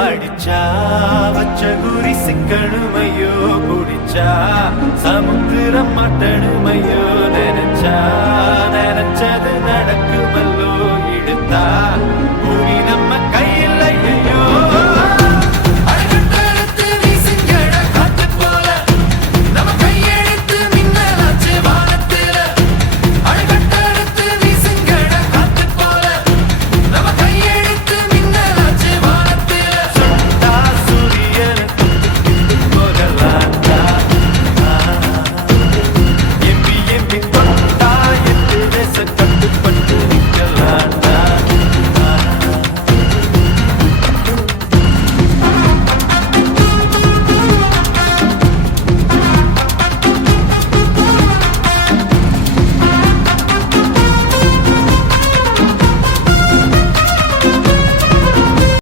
அடிச்சா வச்ச குறி சிக்கணுமையோ குடிச்சா சமுத்திரம் மட்டணுமையோ நினைச்சா நினைச்சது நடக்குமல்லோ இழுத்தா